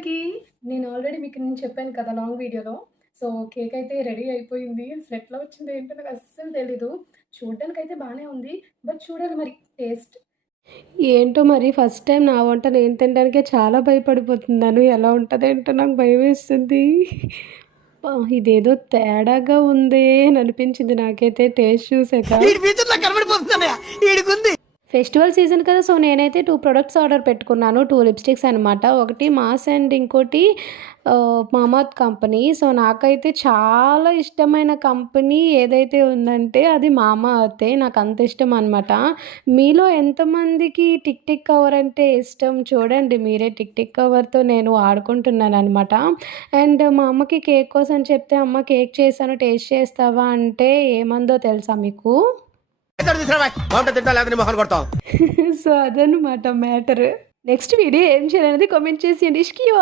అందరికీ. నేను ఆల్రెడీ నేను చెప్పాను కదా! లాంగ్ వీడియోలో. సో, కేక్ అయితే రెడీ అయిపోయింది. అసలు ఎట్లా వచ్చిందో ఏంటో నాకు అస్సలు తెలీదు. చూడ్డానికైతే బానే ఉంది. బట్ చూడాలి మరి టేస్ట్. ఏంటో మరి ఫస్ట్ టైమ్ నా వంట నేను తినడానికే చాలా భయపడిపోతున్నాను. ఎలా ఉంటదేంటో నాకు భయమేస్తుంది. ఇదేదో తేడాగా ఉందే అని అనిపించింది నాకైతే టేస్ట్ చూసాక. ఫెస్టివల్ సీజన్ కదా! సో, నేనైతే 2 ప్రొడక్ట్స్ ఆర్డర్ పెట్టుకున్నాను. 2 లిప్‌స్టిక్స్ అనమాట. ఒకటి మాస్ అండ్ ఇంకోటి మామాత్ కంపెనీ. సో, నాకైతే చాలా ఇష్టమైన కంపెనీ ఏదైతే ఉందంటే అది మామాఅర్తే. నాకంత ఇష్టం అనమాట. మీలో ఎంతమందికి టిక్ టిక్ కవర్ అంటే ఇష్టం? చూడండి మీరే టిక్ టిక్ కవర్‌తో నేను ఆడుకుంటున్నాననమాట. అండ్ మా అమ్మకి కేక్ కోసం చెప్తే, "అమ్మ కేక్ చేశాను టేస్ట్ చేస్తావా?" అంటే ఏమందో తెలుసా మీకు? సో, అదనమాట మ్యాటర్. నెక్స్ట్ వీడియో ఏం చేయాలనేది కామెంట్ చేసేయండి. ఇష్‌కియో.